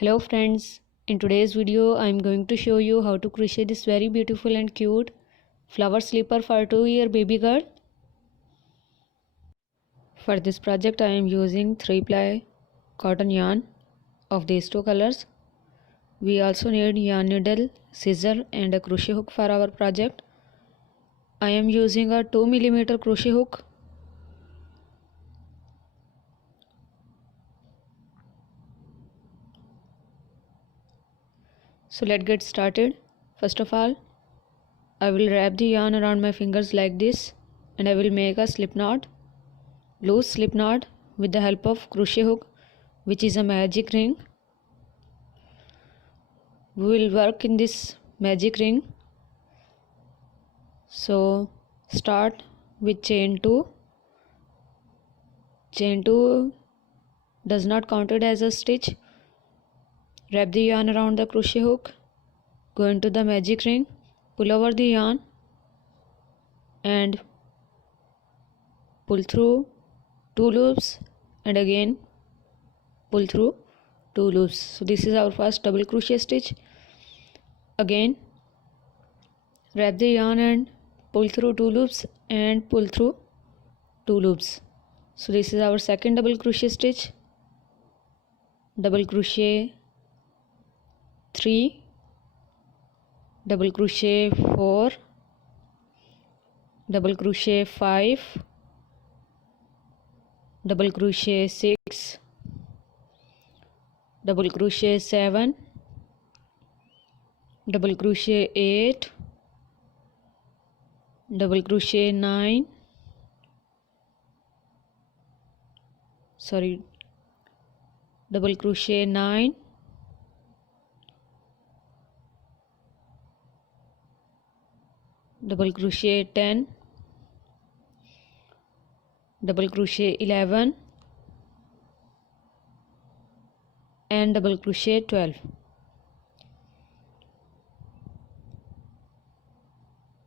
Hello friends, in today's video I am going to show you how to crochet this very beautiful and cute flower slipper for 2-year baby girl. For this project I am using 3-ply cotton yarn of these two colors. We also need yarn needle, scissor and a crochet hook for our project. I am using a 2mm crochet hook. So let's get started. First of all, I will wrap the yarn around my fingers like this and I will make a slip knot, loose slip knot with the help of crochet hook, which is a magic ring. We will work in this magic ring. So start with chain 2. Chain 2 does not count it as a stitch. Wrap the yarn around the crochet hook, go into the magic ring, pull over the yarn and pull through 2 loops and again pull through 2 loops. So this is our first double crochet stitch. Again wrap the yarn and pull through 2 loops and pull through 2 loops. So this is our second double crochet stitch. Double crochet 3, double crochet 4, double crochet 5, double crochet 6, double crochet 7, double crochet 8, double crochet 9, double crochet 9, double crochet 10, double crochet 11 and double crochet 12.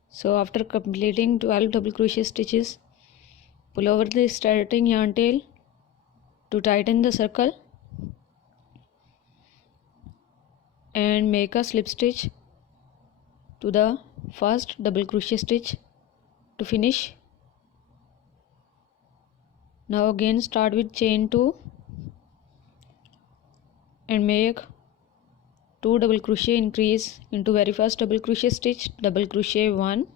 So after completing 12 double crochet stitches, pull over the starting yarn tail to tighten the circle and make a slip stitch to the first double crochet stitch to finish. Now again start with chain 2 and make 2 double crochet increase into very first double crochet stitch, double crochet 1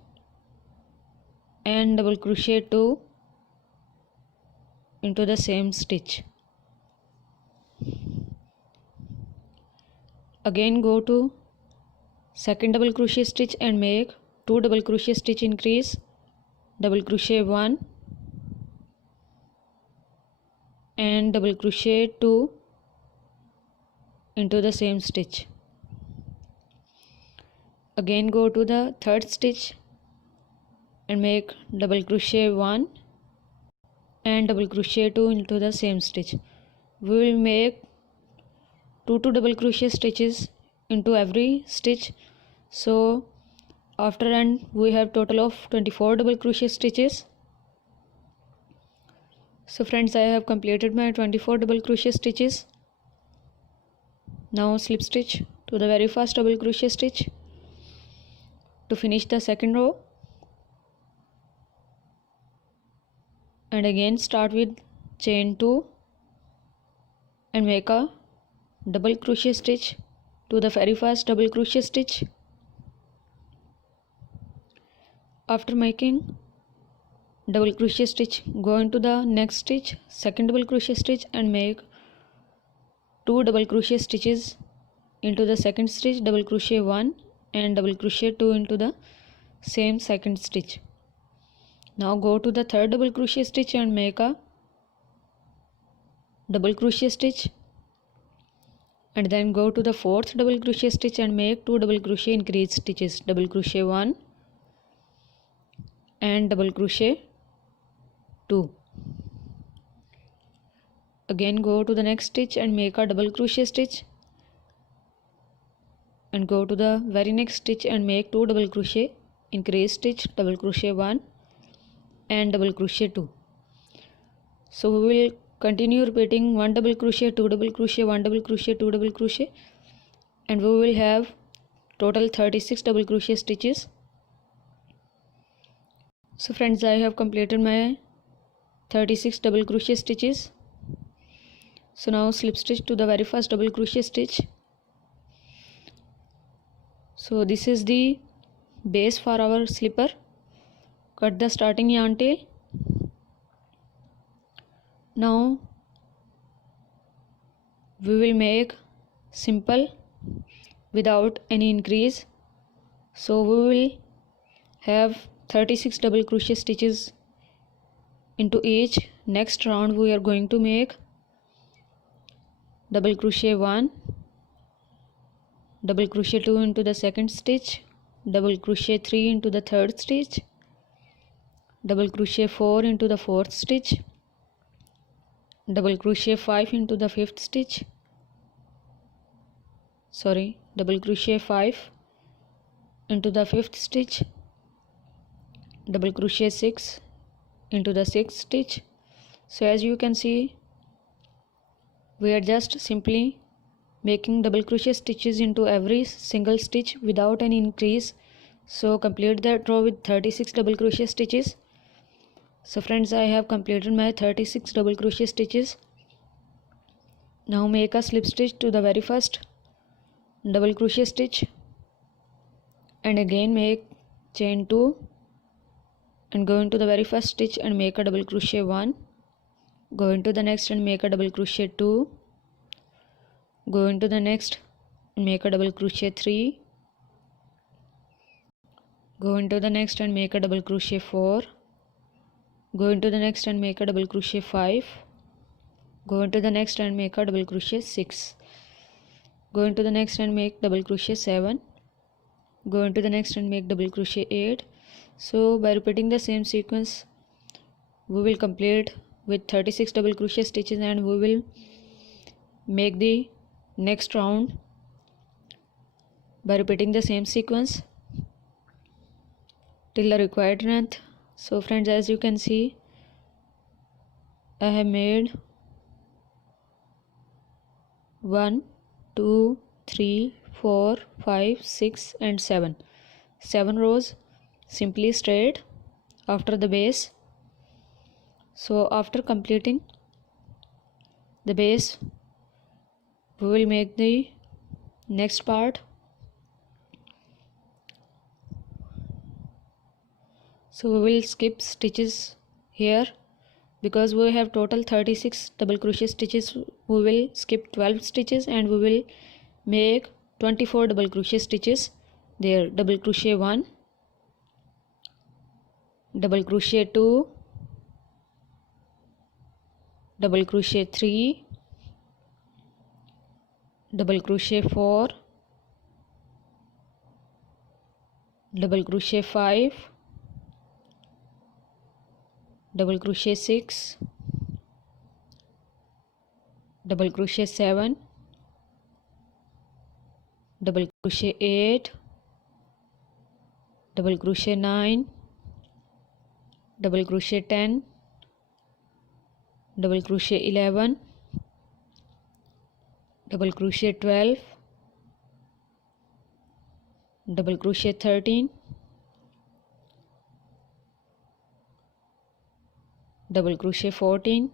and double crochet 2 into the same stitch. Again go to second double crochet stitch and make 2 double crochet stitch increase, double crochet 1 and double crochet 2 into the same stitch. Again go to the third stitch and make double crochet 1 and double crochet 2 into the same stitch. We will make 2 double crochet stitches into every stitch. So after end we have total of 24 double crochet stitches. So friends, I have completed my 24 double crochet stitches. Now slip stitch to the very first double crochet stitch to finish the second row and again start with chain 2 and make a double crochet stitch to the very first double crochet stitch. After making double crochet stitch, go into the next stitch, second double crochet stitch and make 2 double crochet stitches into the second stitch, double crochet 1 and double crochet 2 into the same second stitch. Now go to the third double crochet stitch and make a double crochet stitch and then go to the fourth double crochet stitch and make 2 double crochet increase stitches, double crochet 1 and double crochet 2. Again go to the next stitch and make a double crochet stitch and go to the very next stitch and make 2 double crochet increase stitch, double crochet 1 and double crochet 2. So we will Continue repeating 1 double crochet, 2 double crochet, 1 double crochet, 2 double crochet, and we will have total 36 double crochet stitches. So friends, I have completed my 36 double crochet stitches. So now slip stitch to the very first double crochet stitch. So this is the base for our slipper. Cut the starting yarn tail. Now we will make simple without any increase. So we will have 36 double crochet stitches into each. Next round we are going to make double crochet 1, double crochet 2 into the second stitch, double crochet 3 into the third stitch, double crochet 4 into the fourth stitch, double crochet 5 into the fifth stitch, double crochet 5 into the fifth stitch, double crochet 6 into the sixth stitch. So as you can see, we are just simply making double crochet stitches into every single stitch without any increase. So complete that row with 36 double crochet stitches. So friends, I have completed my 36 double crochet stitches. Now make a slip stitch to the very first double crochet stitch and again make chain 2 and go into the very first stitch and make a double crochet 1, go into the next and make a double crochet 2, go into the next and make a double crochet 3, go into the next and make a double crochet 4, go into the next and make a double crochet 5, go into the next and make a double crochet 6, go into the next and make double crochet 7, go into the next and make double crochet 8. So by repeating the same sequence, we will complete with 36 double crochet stitches and we will make the next round by repeating the same sequence till the required length. So friends, as you can see, I have made 1, 2, 3, 4, 5, 6 and 7 rows simply straight after the base. So after completing the base, we will make the next part. So we will skip stitches here because we have total 36 double crochet stitches. We will skip 12 stitches and we will make 24 double crochet stitches there. Double crochet 1, double crochet 2, double crochet 3, double crochet 4, double crochet 5, double crochet 6, double crochet 7, double crochet 8, double crochet 9, double crochet 10, double crochet 11, double crochet 12, double crochet 13, double crochet 14,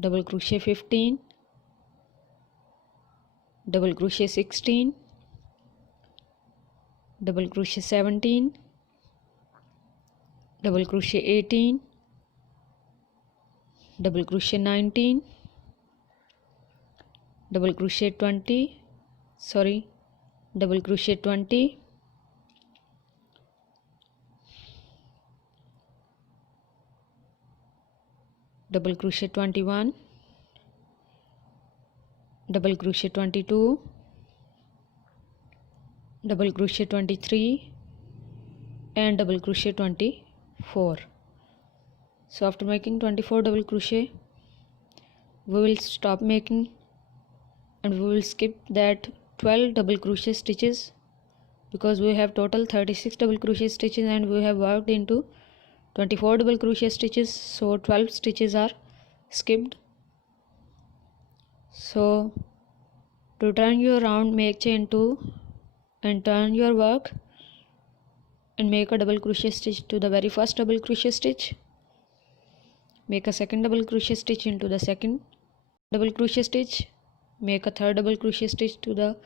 double crochet 15, double crochet 16, double crochet 17, double crochet 18, double crochet 19, double crochet 20, double crochet 20, double crochet 21, double crochet 22, double crochet 23 and double crochet 24. So after making 24 double crochet, we will stop making and we will skip that 12 double crochet stitches because we have total 36 double crochet stitches and we have worked into 24 double crochet stitches, so 12 stitches are skipped. So to turn your round, make chain 2 and turn your work and make a double crochet stitch to the very first double crochet stitch. Make a second double crochet stitch into the second double crochet stitch. Make a third double crochet stitch to the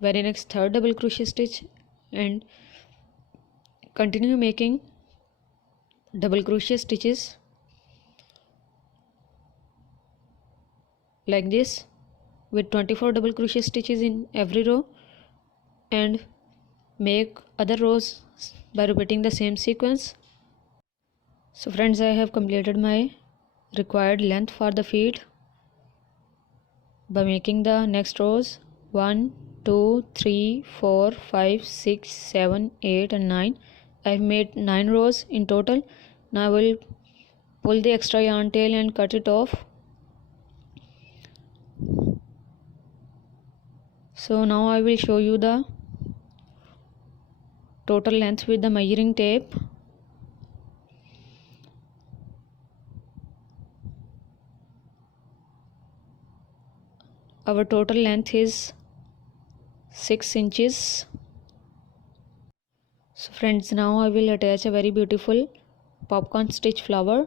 very next third double crochet stitch, and continue making double crochet stitches like this with 24 double crochet stitches in every row, and make other rows by repeating the same sequence. So friends, I have completed my required length for the feet by making the next rows 1 2 3 4 5 6 7 8 and 9. I've made 9 rows in total. Now I will pull the extra yarn tail and cut it off. So now I will show you the total length with the measuring tape. Our total length is 6 inches. So friends, now I will attach a very beautiful popcorn stitch flower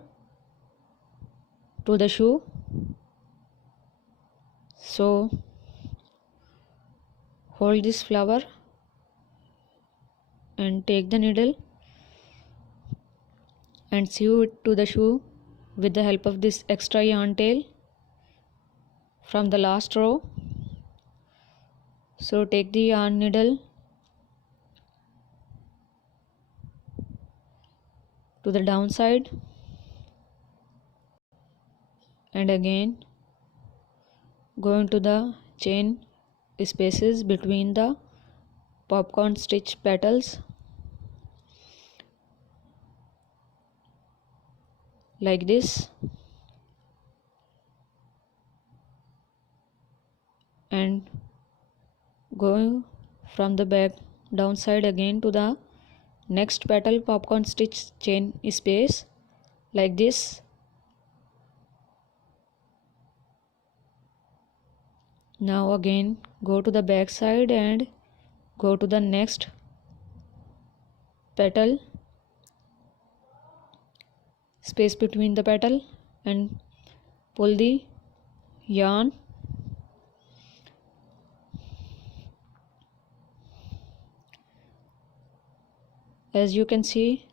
to the shoe. So hold this flower and take the needle and sew it to the shoe with the help of this extra yarn tail from the last row. So take the yarn needle to the downside and again go into the chain spaces between the popcorn stitch petals like this, and go from the back downside again to the next petal popcorn stitch chain space like this. Now again go to the back side and go to the next petal space between the petal and pull the yarn. As you can see,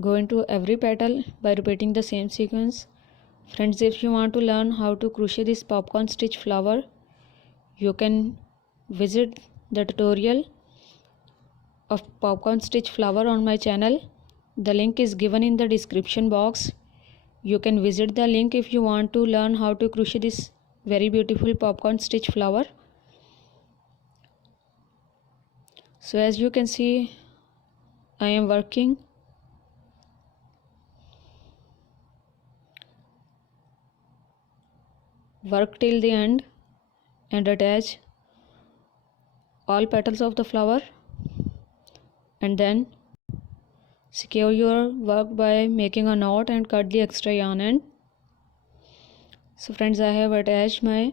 go into every petal by repeating the same sequence. Friends, if you want to learn how to crochet this popcorn stitch flower, you can visit the tutorial of popcorn stitch flower on my channel. The link is given in the description box. You can visit the link if you want to learn how to crochet this very beautiful popcorn stitch flower. So as you can see, I am working till the end and attach all petals of the flower, and then secure your work by making a knot and cut the extra yarn end. So friends, I have attached my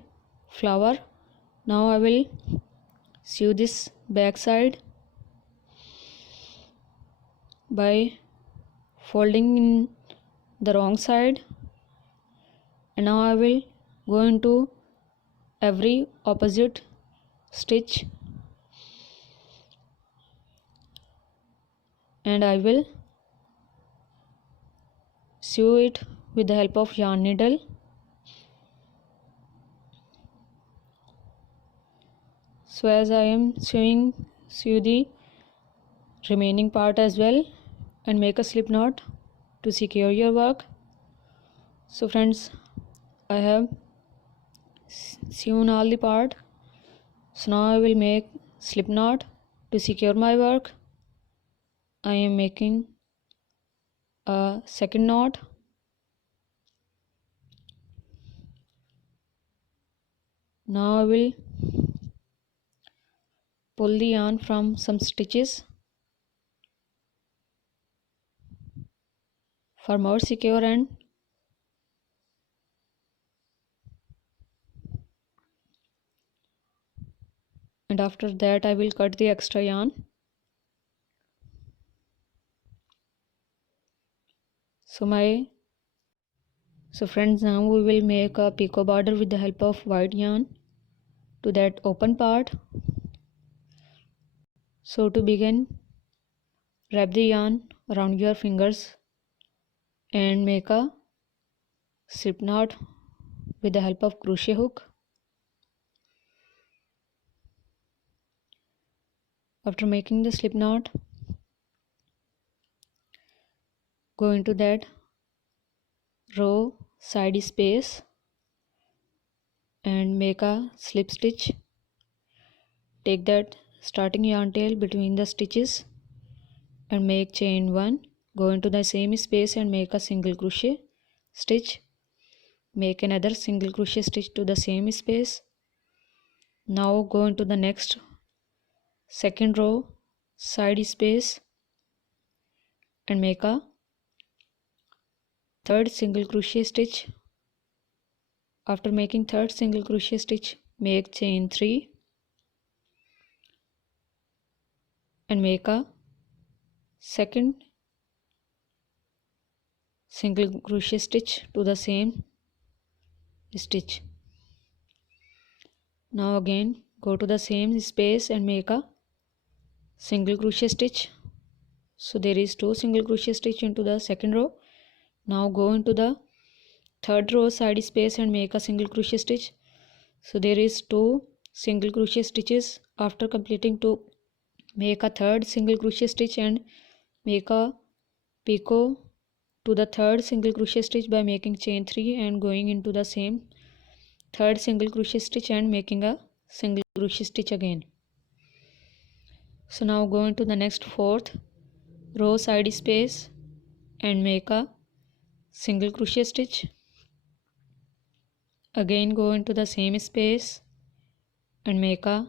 flower. Now I will sew this back side by folding in the wrong side, and now I will go into every opposite stitch and I will sew it with the help of yarn needle. So as I am sew the remaining part as well and make a slip knot to secure your work. So friends, I have sewn all the part. So now I will make slip knot to secure my work. I am making a second knot. Now I will pull the yarn from some stitches For more secure and after that I will cut the extra yarn. So friends, now we will make a picot border with the help of white yarn to that open part. So to begin, wrap the yarn around your fingers and make a slip knot with the help of crochet hook. After making the slip knot, go into that row side space and make a slip stitch. Take that starting yarn tail between the stitches and make chain 1. Go into the same space and make a single crochet stitch. Make another single crochet stitch to the same space. Now go into the next second row side space and make a third single crochet stitch. After making third single crochet stitch, make chain 3 and make a second single crochet stitch to the same stitch. Now again go to the same space and make a single crochet stitch. So there is 2 single crochet stitch into the second row. Now go into the third row side space and make a single crochet stitch. So there is 2 single crochet stitches. After completing 2, make a third single crochet stitch and make a picot to the third single crochet stitch by making chain 3 and going into the same third single crochet stitch and making a single crochet stitch again. So now go into the next fourth row side space and make a single crochet stitch. Again go into the same space and make a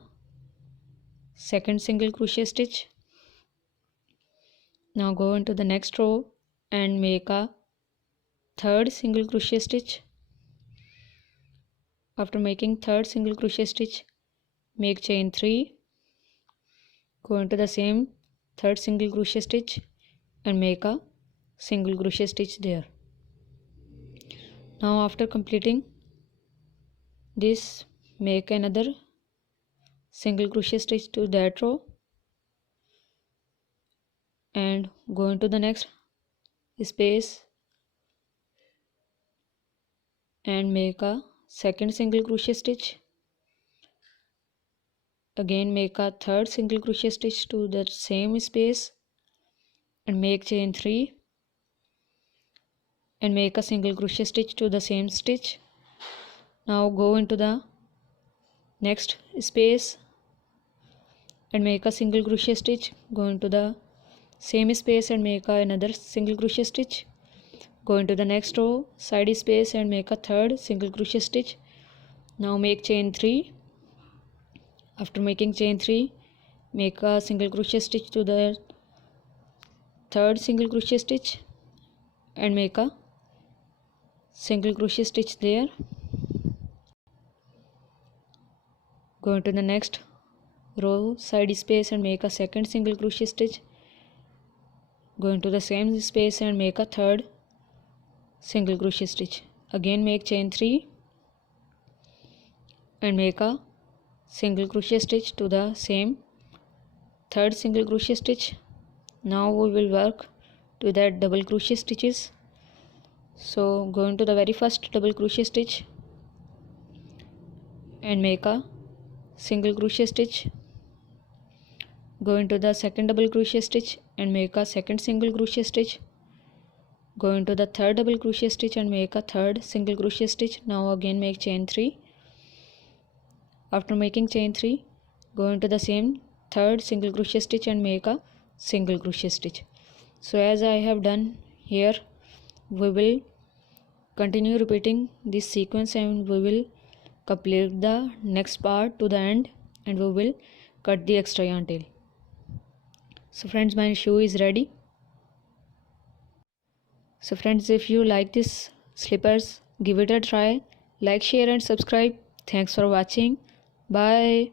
second single crochet stitch. Now go into the next row and make a third single crochet stitch. After making third single crochet stitch, make chain 3, go into the same third single crochet stitch and make a single crochet stitch there. Now after completing this, make another single crochet stitch to that row and go into the next space and make a second single crochet stitch. Again make a third single crochet stitch to the same space and make chain 3 and make a single crochet stitch to the same stitch. Now go into the next space and make a single crochet stitch. Go into the same space and make another single crochet stitch. Go into the next row side space and make a third single crochet stitch. Now make chain 3. After making chain 3, make a single crochet stitch to the third single crochet stitch and make a single crochet stitch there. Go into the next row side space and make a second single crochet stitch. Go into the same space and make a third single crochet stitch. Again make chain 3 and make a single crochet stitch to the same third single crochet stitch. Now we will work to that double crochet stitches. So go into the very first double crochet stitch and make a single crochet stitch. Go into the second double crochet stitch and make a second single crochet stitch. Go into the third double crochet stitch and make a third single crochet stitch. Now again make chain 3. After making chain 3, go into the same third single crochet stitch and make a single crochet stitch. So as I have done here, we will continue repeating this sequence and we will complete the next part to the end and we will cut the extra yarn tail. So friends, my shoe is ready. So friends, if you like this slippers, give it a try. Like, share and subscribe. Thanks for watching. Bye.